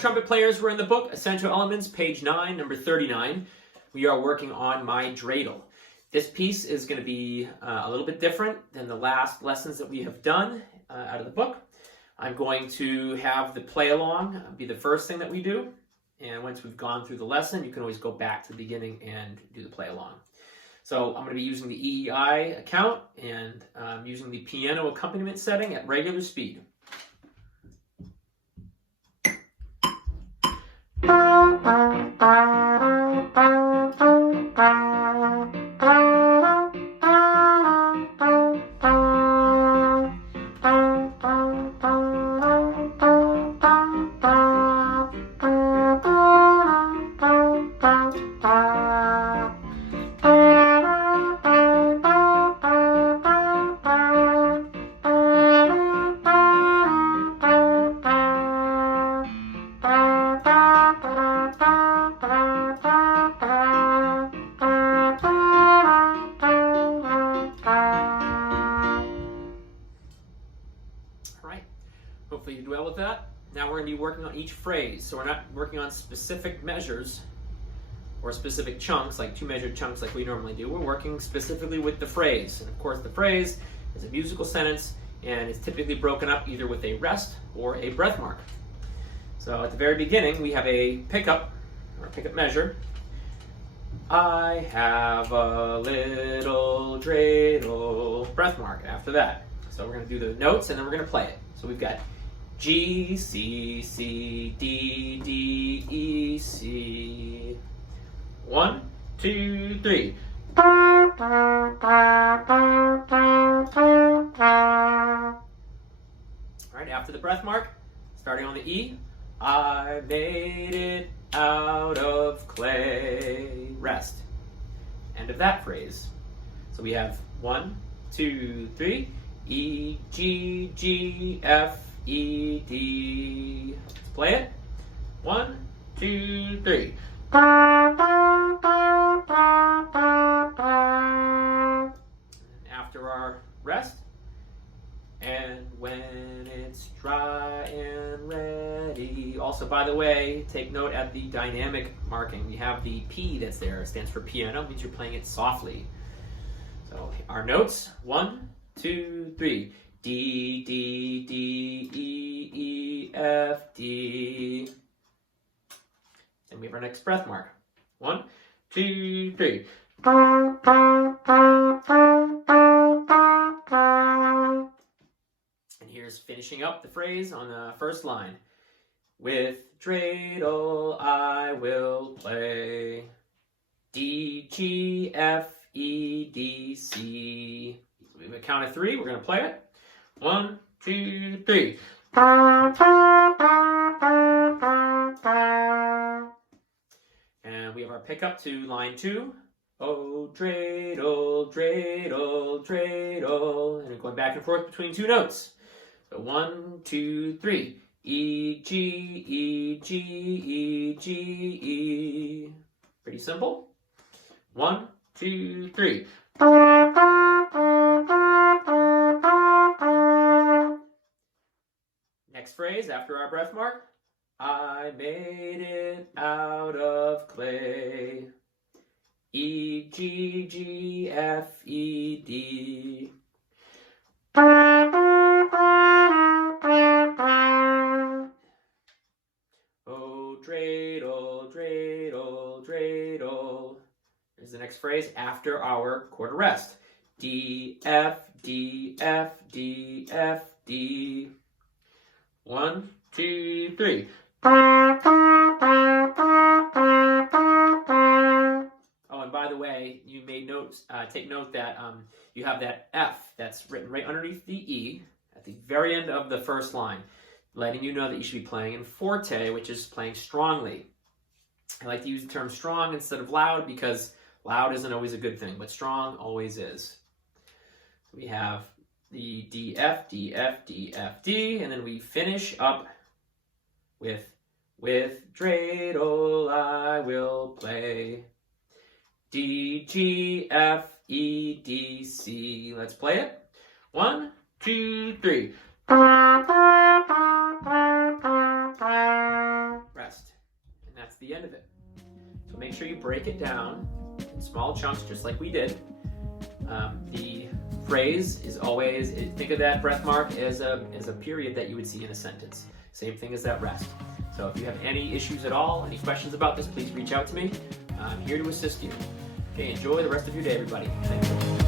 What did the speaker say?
trumpet players, we're in the book, Essential Elements, page 9, number 39. We are working on my dreidel. This piece is going to be a little bit different than the last lessons that we have done out of the book. I'm going to have the play along be the first thing that we do. And once we've gone through the lesson, you can always go back to the beginning and do the play along. So I'm going to be using the EEI account and using the piano accompaniment setting at regular speed. Hopefully you did well with that. Now we're going to be working on each phrase. So we're not working on specific measures or specific chunks, like two measured chunks like we normally do. We're working specifically with the phrase. And of course the phrase is a musical sentence and it's typically broken up either with a rest or a breath mark. So at the very beginning we have a pickup or a pickup measure. I have a little dreidel, breath mark after that. So we're going to do the notes and then we're going to play it. So we've got G, C, C, D, D, E, C. 1, 2, 3. Right after the breath mark, starting on the E, I made it out of clay. Rest. End of that phrase. So we have 1, 2, 3. E, G, G, F, E, D. Let's play it. 1, 2, 3. After our rest, and when it's dry and ready. Also, by the way, take note at the dynamic marking. We have the P that's there. It stands for piano. It means you're playing it softly. So our notes. 1, 2, 3. D, D, D, E, E, F, D. And we have our next breath mark. 1, 2, 3. And here's finishing up the phrase on the first line. With dreidel I will play. D, G, F, E, D, C. We have a count of 3. We're going to play it. 1, 2, 3. And we have our pickup to line 2. Oh, dreidel, dreidel, dreidel. And we're going back and forth between 2 notes. So 1, 2, 3. E, G, E, G, E, G, E. Pretty simple. 1, 2, 3. Next phrase after our breath mark. I made it out of clay. E, G, G, F, E, D. Oh, dreidel, dreidel, dreidel. Here's the next phrase after our quarter rest. D, F, D, F, D, F, D. 1, 2, 3. Oh, and by the way, you may take note that you have that F that's written right underneath the E at the very end of the first line, letting you know that you should be playing in forte, which is playing strongly. I like to use the term strong instead of loud because loud isn't always a good thing, but strong always is. So we have the D, F, D, F, D, F, D, and then we finish up with dreidel I will play. D, G, F, E, D, C. Let's play it. 1, 2, 3. Right the end of it. So make sure you break it down in small chunks, just like we did. The phrase is always, think of that breath mark as a period that you would see in a sentence. Same thing as that rest. So if you have any issues at all, any questions about this, please reach out to me. I'm here to assist you. Okay, enjoy the rest of your day, everybody. Thank you.